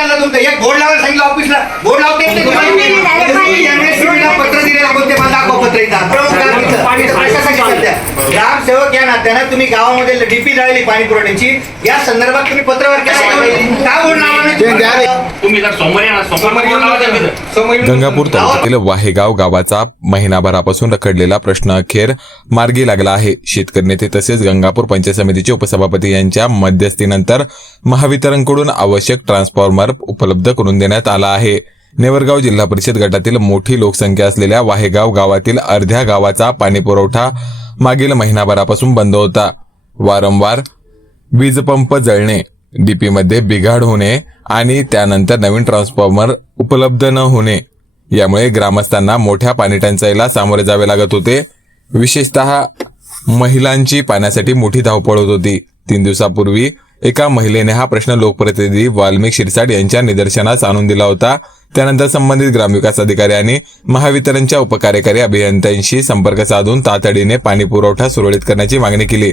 चाललं तुमचं? एक बोर्ड लावायला सांगितलं ऑफिसला, बोर्ड लावते ते तुम्हाला पत्र दिलेलं कोणते मला दाखव पत्र इथं. प्रमुख कारण इथं प्रशासकीय सध्या ग्रामसेवक या नात्यानं तुम्ही गावामध्ये डीपी जाळली पाणी पुरवठ्याची, या संदर्भात तुम्ही पत्रव्यवहार केला का? बोर्ड तुम्ही जर सोमवारी गंगापूर तालुक्यातील वाहेगाव गावाचा महिनाभरापासून रखडलेला प्रश्न अखेर मार्गी लागला आहे. शेतकरी नेते तसेच गंगापूर पंचायत समितीचे उपसभापती यांच्या मध्यस्थीनंतर महावितरणकडून आवश्यक ट्रान्सफॉर्मर उपलब्ध करून देण्यात आला आहे. नेवरगाव जिल्हा परिषद गटातील मोठी लोकसंख्या असलेल्या वाहेगाव गावातील अर्ध्या गावाचा पाणीपुरवठा मागील महिनाभरापासून बंद होता. वारंवार वीजपंप जळणे, डीपीमध्ये बिघाड होणे आणि त्यानंतर नवीन ट्रान्सफॉर्मर उपलब्ध न होणे यामुळे ग्रामस्थांना मोठ्या पाणीटंचाईला सामोरे जावे लागत होते. विशेषतः महिलांची पाण्यासाठी मोठी धावपळ होत होती. 3 दिवसापूर्वी एका महिलेने हा प्रश्न लोकप्रतिनिधी वाल्मिक शिरसाट यांच्या निदर्शनास आणून दिला होता. त्यानंतर संबंधित ग्रामविकास अधिकारी आणि महावितरणच्या उपकार्यकारी अभियंत्यांशी संपर्क साधून तातडीने पाणी पुरवठा सुरळीत करण्याची मागणी केली.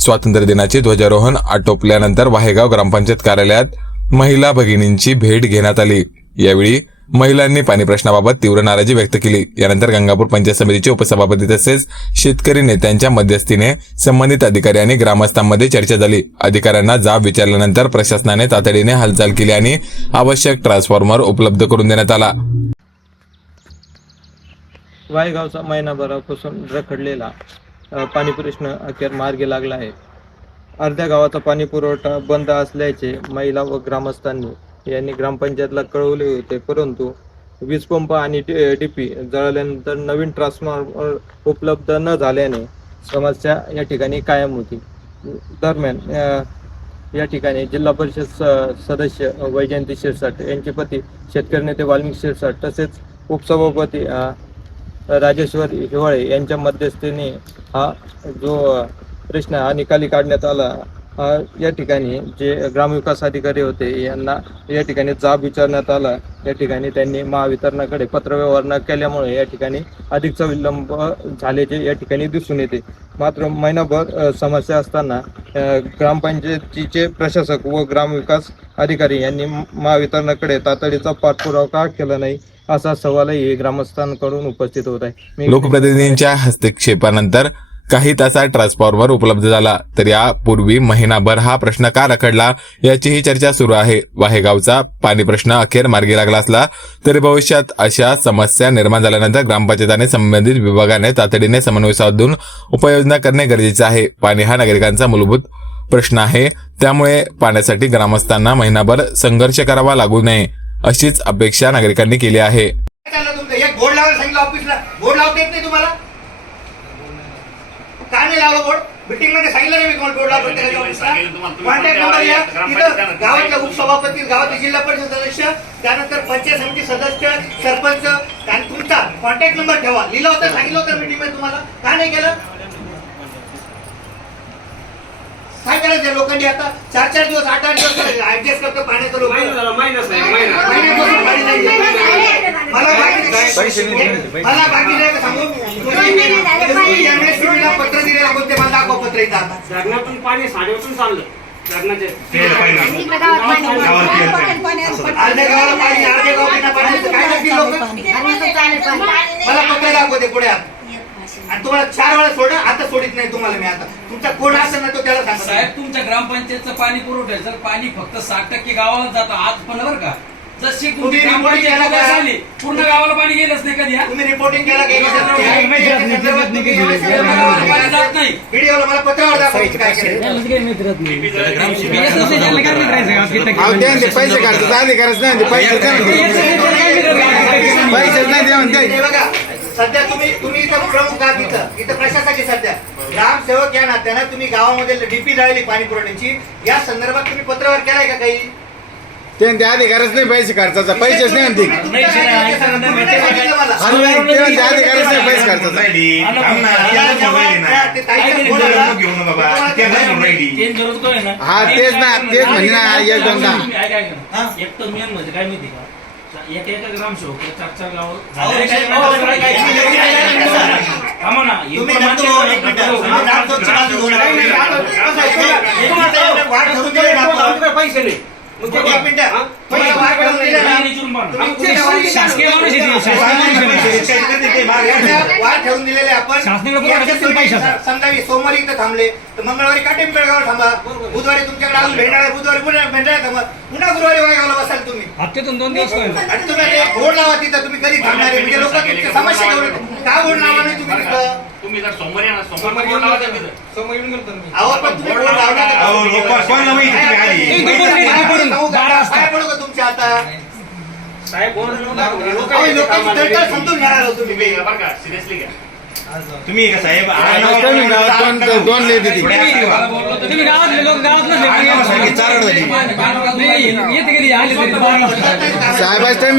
स्वातंत्र्य दिनाचे ध्वजारोहण आटोपल्यानंतर वाहेगाव ग्रामपंचायत कार्यालयात महिला भगिनींची भेट घेण्यात आली. यावेळी महिलांनी पाणी प्रश्नाबाबत तीव्र नाराजी व्यक्त केली. यानंतर गंगापूर पंचायत समितीचे उपसभापती तसेच शेतकरी नेत्यांच्या मध्यस्थीने संबंधित अधिकारी आणि ग्रामस्थांमध्ये चर्चा झाली. अधिकाऱ्यांना जाब विचारल्यानंतर प्रशासनाने तातडीने हालचाल केली आणि आवश्यक ट्रान्सफॉर्मर उपलब्ध करून देण्यात आला. वाहेगावचा महिनाभरापासून रखडलेला पाणी प्रश्न अखेर मार्गी लागला आहे. अर्ध्या गावाचा पाणी पुरवठा बंद असल्याचे महिला व ग्रामस्थांनी यांनी ग्रामपंचायतला कळवले होते, परंतु वीजपंप आणि डीपी जळाल्यानंतर नवीन ट्रान्सफॉर्मर उपलब्ध न झाल्याने समस्या या ठिकाणी कायम होती. दरम्यान या ठिकाणी जिल्हा परिषद सदस्य वैजयंती शिरसाट यांचे पती शेतकरी नेते वाल्मिक शिरसाट तसेच उपसभापती राजेश्वर हिवाळे यांच्या मध्यस्थीने हा जो प्रश्न हा निकाली काढण्यात आला. या ठिकाणी जे ग्रामविकास अधिकारी होते यांना या ठिकाणी जाब विचारण्यात आला. या ठिकाणी त्यांनी महावितरणाकडे पत्रव्यवहार न केल्यामुळे या ठिकाणी अधिकचा विलंब झाल्याचे या ठिकाणी दिसून येते. मात्र महिनाभर समस्या असताना ग्रामपंचायतीचे प्रशासक व ग्रामविकास अधिकारी यांनी महावितरणाकडे तातडीचा पाठपुरावा का केला नाही असा सवालही ग्रामस्थांकडून उपस्थित होत आहे. लोकप्रतिनिधींच्या हस्तक्षेपानंतर काही तासात ट्रान्सफॉर्मर उपलब्ध झाला, तर यापूर्वी महिनाभर हा प्रश्न का रखडला याचीही चर्चा सुरू आहे. वाहेगावचा पाणी प्रश्न अखेर मार्गी लागला असला तरी भविष्यात अशा समस्या निर्माण झाल्यानंतर ग्रामपंचायताने संबंधित विभागाने तातडीने समन्वय साधून उपाययोजना करणे गरजेचे आहे. पाणी हा नागरिकांचा मूलभूत प्रश्न आहे, त्यामुळे पाण्यासाठी ग्रामस्थांना महिनाभर संघर्ष करावा लागू नये अशीच अपेक्षा नागरिकांनी केली आहे. एक बोर्ड लावायला सांगितलं ऑफिसला, बोर्ड लावता येत नाही तुम्हाला? का नाही लावलं बोर्ड? मीटिंग मध्ये सांगितलं नाही मी तुम्हाला बोर्ड लावतो त्याच्या ऑफिसला. कॉन्टॅक्ट नंबर या, तिथं गावातल्या उपसभापती, गावातले जिल्हा परिषद सदस्य, त्यानंतर पंचायत समिती सदस्य, सरपंच आणि तुमचा कॉन्टॅक्ट नंबर ठेवा. लिहिलं होतं, सांगितलं होतं मीटिंग मध्ये तुम्हाला. का नाही केलं? काय करायचं लोकांनी आता 4-4 दिवस 8-8 दिवस ऍडजस्ट करतो पाण्याचं. लोक मला बाकी नाही का सांगू? पत्र दिलेलं कोणते मला दाखव पत्र इथं. आता धरणातून पाणी साडेवरून चाललं. धरणाचे अर्ध्या गावाला पाणी, अर्ध्या गावाला पाणी काय लागतील लोक? मला पत्र दाखवते पुढे. आणि तुम्हाला 4 वेळा सोडा, आता सोडित नाही तुम्हाला मी. आता तुमचा कोण असेल ना तो त्याला सांगा. साहेब, तुमच्या ग्रामपंचायतचं पाणी पुरवठ्याचं पाणी फक्त 60% गावाला जातं आज पण, बरं का? जशी तुमची ग्रामपंचायत झाली पूर्ण गावाला पाणी गेलंच नाही कधी. तुम्ही रिपोर्टिंग केला का? जात नाही. व्हिडिओला मला पत्रावर दाखवायची काय केलं. पैसे काढतात अधिकारच नाही, पैसे नाही. बघा सध्या तुम्ही इथं प्रमुख आहात. इथं प्रशासकीय सध्या ग्रामसेवक या नात्यानं तुम्ही गावामध्ये डीपी जाळली पाणी पुरवठ्याची, या संदर्भात तुम्ही पत्रव्यवहार केलाय का? काही ते अधिकारच नाही पैसे खर्चाचा, पैसेच नाही आणते. अधिकारच नाही पैसे खर्चाचा. हा तेच ना, तेच म्हणजे ना. एक तर मेन म्हणजे काय माहिती का, एका ग्रामसेवक 4-4 गाव पैसे शासकीय माणूस आहे ते, शासकीय माणूस आहे. वाद ठेवून दिलेले आपण शासनाकडे याच्यात पुरवठा तुम्ही पैशाचा. समजा सोमवारी इथं थांबले तर मंगळवारी काटेम बेळगाव थांबा, बुधवारी तुमच्याकडे अजून भेटणार आहे, बुधवारी पुन्हा भेटणार थांबा, पुन्हा गुरुवारी वायगावला बसाल तुम्ही. हप्त्यातून 2 दिवस होईल. आणि तुम्ही ते बोर्ड लावा तिथं, तुम्ही कधी थांबणार आहे म्हणजे लोक तुमची समस्या घेऊन का बोर्ड लावा नाही तुम्ही तिथं? तुम्ही जर सोमवारी येणार सोमवारी बोर्ड लावा तिथं. अहो पण तुम्ही बोर्ड लावला का? अहो, लोक कोणाला माहिती तुम्ही आली? तुम्ही दुपारी काय दुपारून सांगू का? 12 वाजता. काय पडू का तुमच्या आता? साहेब बोर्ड अहो, लोकांची तळतळ समजून घेणार आहोत तुम्ही. बरं का सिरियसली घ्या. तुम्ही का साहेब तुम्ही गावात दोन लय देते. तुम्ही गावातले लोक गावात नसले चारड झाली. येते कधी आले तरी 12 वाजता. साहेबाच टाइम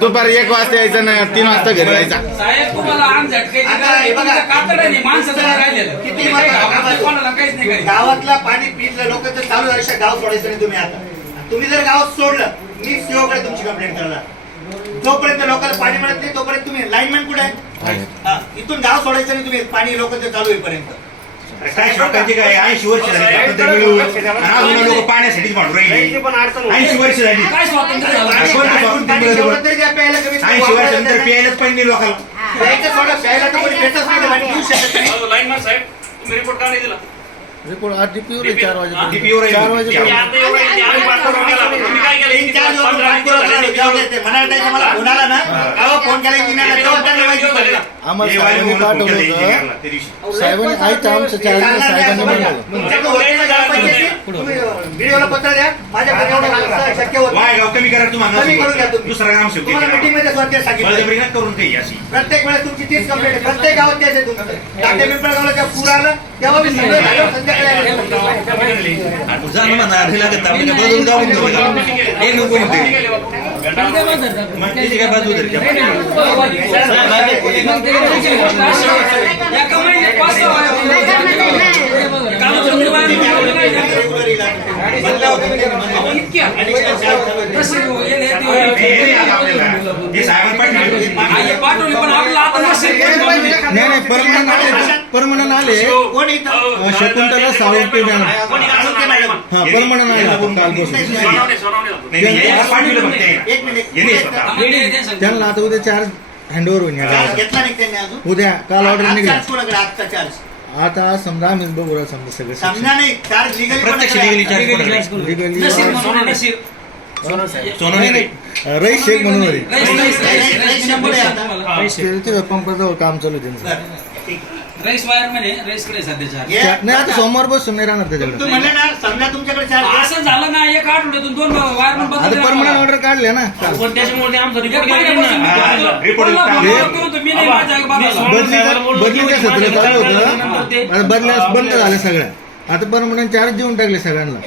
दुपारी 1 वाजता यायचं ना 3 वाजता घरी जायचा. साहेब तुम्हाला आम झटकायची आता गरज हे बघा. नाही. कातडं नाही, माणसाचं राहिलेलं. किती तुम्ही महत्त्वाचं काही काम आहे. कोणाला काहीच नाही करायचं. गावातला पाणी पिलं लोक तर चालू झाल्याशिवाय गाव सोडायचं नाही तुम्ही आता. तुम्ही जर गावात सोडलं मी सीओकडे तुमची कंप्लेंट करणार. जोपर्यंत लोकांना पाणी मिळत नाही तोपर्यंत तुम्ही लाईनमॅन कुठे आहे? हा, इथून गाव सोडायचं नाही तुम्ही पाणी लोकांचं चालू होईपर्यंत. काय शोकांची काय 80 वर्ष झाली स्वातंत्र्य मिळून आणि अजून लोक पाण्यासाठीच भांडून राहिले. पण अडचण 80 वर्ष झाली. काय स्वातंत्र्य झालं? पाणी जेवढं तरी द्या प्यायला कमीत कमी ऐंशी वर्षानंतर वापरायला प्यायलाच पाणी नाही लोकांना. प्यायचं सोडा, प्यायला तर कोणी भेटच नाही, पाणी पिऊ शकत नाही. लाईनमॅन साहेब तुम्ही रिपोर्ट का नाही दिला? रिपोर्ट आज DPO रे 4 वाजेपर्यंत. DPO रे. 4 मी वाजेपर्यंत. आता एवढं आहे, ते आम्ही पाठवून गेला. तुम्ही काय केलं? तीन चार दिवस पाणीपुरवठा झाला, जेव्हा ते म्हणायला जायचं, मला फोन आला ना तेव्हा फोन केला इंजिनियरला, तेव्हा त्यांनी माहिती पडलं. आम्हाला हे साहेबांनी वाले पाठवलं मुलं होतं. इंजिनियरला त्या दिवशी. साहेबांनी ऐका आमचं 4 दिवस साहेबांनी म्हणलं. तुमच्याकडे होते ना ग्रामपंचायती, तुम्ही व्हिडिओला पत्र द्या, माझ्याकडे एवढं माणसं शक्य होत नाही. वाय गाव कमी करा तुम्हाला. कमी करून घ्या तुम्ही. दुसरा ग्राम शेवटी तुम्हाला मीटिंग मध्ये स्वतः सांगितलं बळजबरी नका करून काही अशी. प्रत्येक वेळेस तुमची तीच कंप्लेंट आहे, प्रत्येक गावात तेच आहे तुमचं. टाटे पिंपळगावला जेव्हा पूर आलं तेव्हा मी सगळं झालं, संध्याकाळी आलं. आता जा ना म्हणा, हे लागत आपल्याला बदलून जाऊन घेऊ नका. हे नको म्हणते. मग त्याची काय बाजू धरली आपण? एका महिन्यात 5-6 रेग्युलर इलाज. हे साहेबांनी पाठवलं. पाठवली पण आपलं आता नसेल. नाही परमनंट आले. कोण इथं? शकुंतला सावंत मॅडम. कोणी गावात नाही मॅडम. हा परमनंट आले आपण कालपासून. सोनावणे जातो. नाही, नाही, याला पाठवलं फक्त याला. एक मिनिट. हे नाही स्वतः. त्यांना आता उद्या चार्ज हँडओव्हर होईल या चार्ज गावाचा. घेतला नाही त्यांनी अजून. उद्या काल ऑर्डर आज निघेल. चार्ज कोणाकडे? आजचा चार्ज आता समजा आम्हीच बघू समजा सगळं समजा नाही, चार्ज लिगली प्रत्यक्ष legally charge कोणाकडे? Legally. नसीब म्हणून नसीब. सोनवणे नाही. रईस शेख म्हणून होते. रईस नंबर सांग तुम्हाला. तिथं पंपाजवळ काम चालू आहे त्यांचं. रईस वायर म्हणे रईसकडे सध्याच्या नाही आता सोमवार बसून नाही राहणार त्याच्याकडे. तू म्हणले ना समजा तुमच्याकडे चार्ज असं झालं ना, एक आठवड्यातून 2 वायरमन आता परमनंट ऑर्डर काढले ना काल. पण त्याच्यामुळे ते आमचा रिपोर्ट बदलीच्या सत्र चालू होतं. आता बदल्या बंद झाल्या सगळ्या. आता परमनंट चार्ज देऊन टाकले सगळ्यांना.